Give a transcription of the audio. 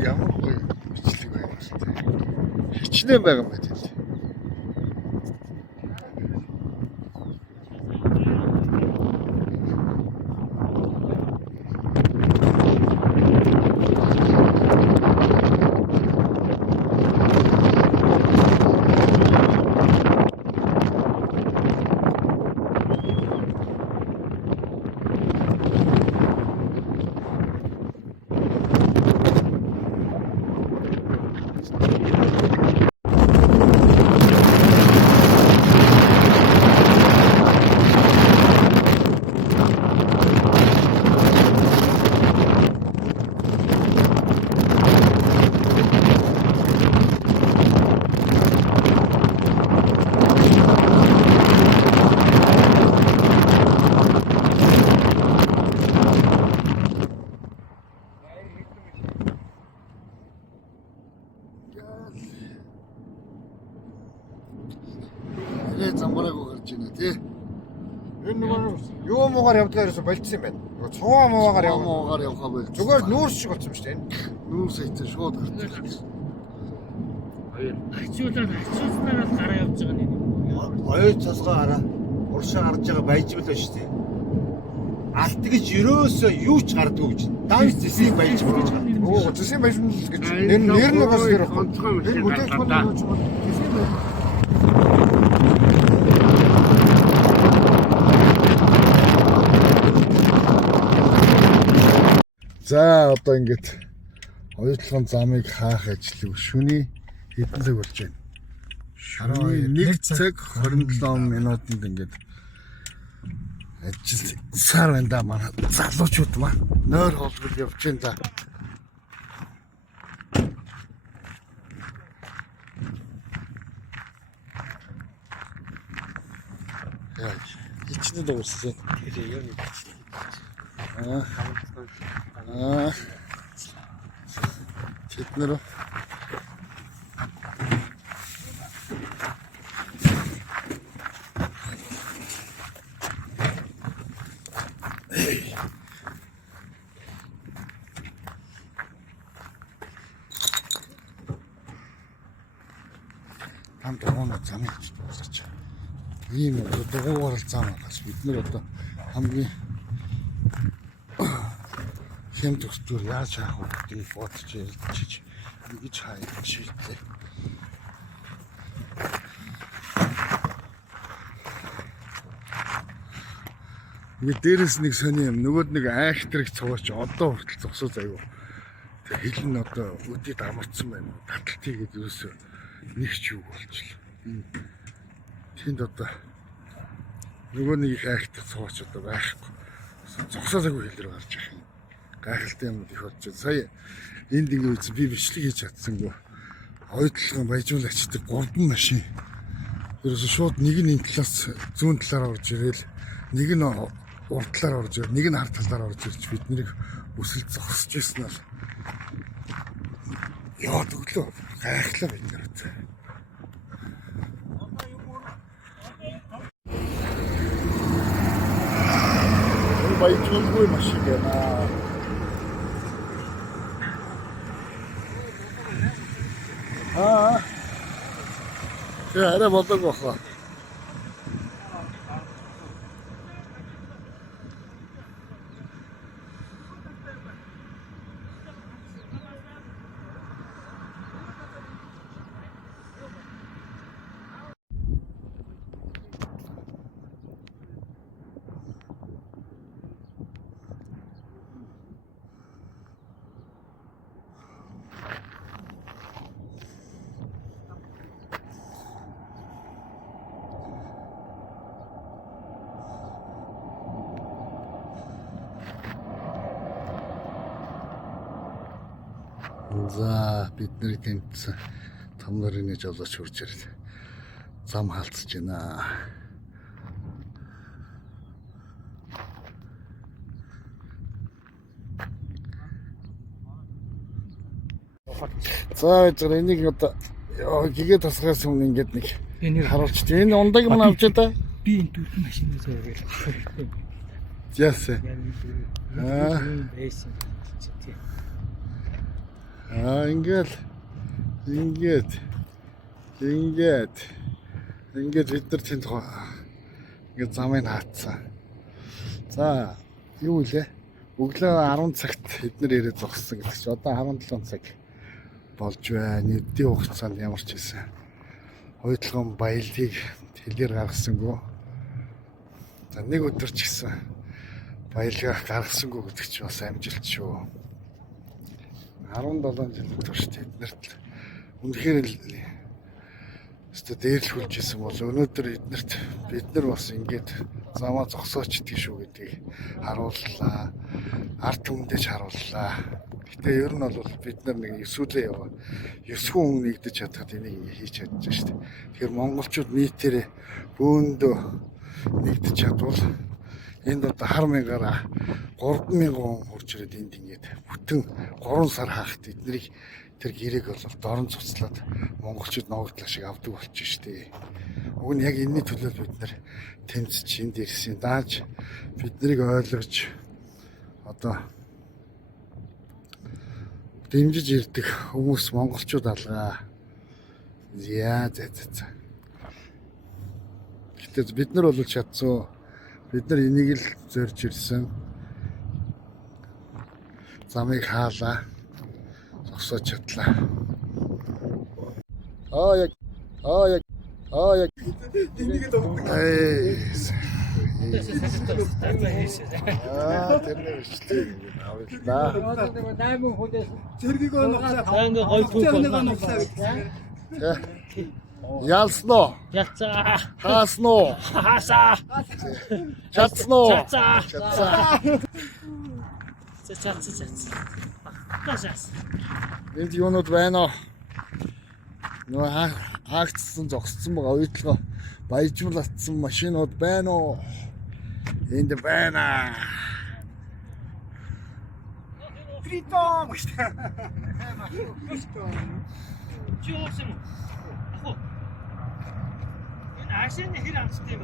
Ямар гоё бичлэг байна шүү дээ. Хичнээн байгаа юм байна. Замбараагүй гарч байна тий. Энэ нөгөө юу муугаар явдгаар ерөөсө болцсон юм байна. Нөгөө цуваа муугаар явхаа бол. Зүгээр нүүрс шиг болсон юм шүү дээ. Нүүрс хийцэн шууд гарч. Хоёр ачуулснараа л гараа явж байгаа нэг. Хоёр цасгаа араа. Уршаа гарч байгаа баяжмал ба шүү дээ. Алт гэж ерөөсөө юу ч гардгүй гэж. Данс зэсийн баяжмал гэж гардаг. Оо зэсийн баяжмал гэж. Нэр нь бас тэр онцгой юм шиг гардаг. За одоо ингээд хоёртлогын замыг хаах ажлыг шөнийн хэдэн цаг болж байна? Шөнийн 1 цаг 27 минутанд ингээд ажил сар байна да манай залуучууд маань нойр холбол явж байна да. Яа, хичнээн дууссан. Тэр юу нэг Тэд нэр хамт оноо замыг дуусгаж. Ийм дугуйгаар л зам байгаас бид нэр одоо хамгийн хэм төгсдөр яаж хаах вэ гэдгийг бодож ярилцчих гэж хайж шийдлээ. Нэг дээрээс нэг сони юм нөгөөд нэг айхтрыг цугаач одоо хүртэл зогсоо заяа. Тэг хил нь одоо өдөд амарцсан байна. Таталтыг гээд ерөөсөө нэг ч юу болчихлоо. Тэнд одоо нөгөө нэг их айхтрыг цугаач одоо байхгүй. Зогсоо заяа хил рүү гарч ирэх юм. Гайхалтай юм их болж байна. Сая энд ингэ үз би бичлэг хийж чадсангүй. Хоёртлогын баяжуул ачдаг 3 машин. Ерөөсө шууд нэг нь энэ талаас зүүн талаар орж ирэл, нэг нь урд талаар орж ирэл, нэг нь хард талаар орж ирж бид нарыг өсөл зогсож ирсэн нь яа төглөө гайхлаа бид нар үз. Баяжуулгүй машин байна. Я арай болдог баха. За бид нэр тэмцсэн том нарын жолооч хурж ирээд зам хаалцж байна. За зөв энийг одоо гэгээ тасгаас өмнө ингээд нэг Энийг харуулчих. Энэ ундаг юм авч удаа. би энэ дүүт машинаас өгөөл. Яасан. Байсан. Ингээд бид нар тэнд ингээд замыг хаацсан. За юу вэ? Өглөө 10 цагт эднэр ирээд зогссон гэдэг чинь одоо 17 цаг болж байна. Нэвдийн хугацаанд ямар ч хэлсэн. Хоёулгын баялгийг хэлээр гаргасангүй. За нэг өдөр ч гэсэн баялгаа гаргасангүй гэдэг чинь бас амжилт шүү. 17 жил турш эднэрт үнэхээр л өстө дээрлэхүүлж исэн бол өнөөдөр бид нар бас ингээд замаа зогсооч идэх шүү гэдгийг харууллаа. Ард түмэндээ харууллаа. Гэтэ ер нь бол бид нар нэг эсвэлээ яваа. 9 хүн нэгдэж чадхад энийг ингээ хийж чадж шүү дээ. Тэгэхээр монголчууд нийтээрээ бөөндөө нэгдэж чадвал энд одоо хар мянгаараа 3,000 хүн хурж ирээд энд ингээд бүтэн 3 сар хаахт эднийг тэр гэрээг бол дорн цуцлаад монголчууд ногогдлаа шиг авдаг болчих штеп. Уг нь яг энэний төлөө бид нар тэмцэж энд ирсэн. Дааж биднийг ойлгож одоо дэмжиж ирдэг хүмүүс монголчууд алгаа. Яа за. Гэтэл бид нар бол чадсан. Бид нар энийг л зорж ирсэн. Замыг хаалаа. Зогсооч чадлаа. Яг. Энийг л өгдөг. Тэр нэвчлээ. Авлаа. 8 хүнээс Зэргийг оногсаа. ингээ гой түүх оногсаа. Ялсноо. Яцаа. Хаасноо. Хаасаа. Чадсноо. Чацаа. Чадсаа. Чацаа. Гашаас. Энд юунууд байна уу? Нөө хаагцсан зогссон байгаа уйдлого баяжуулсан машинууд байна уу? Энд байна. Притом. Чи уусан уу? Энэ ашиг хэр амттай юм.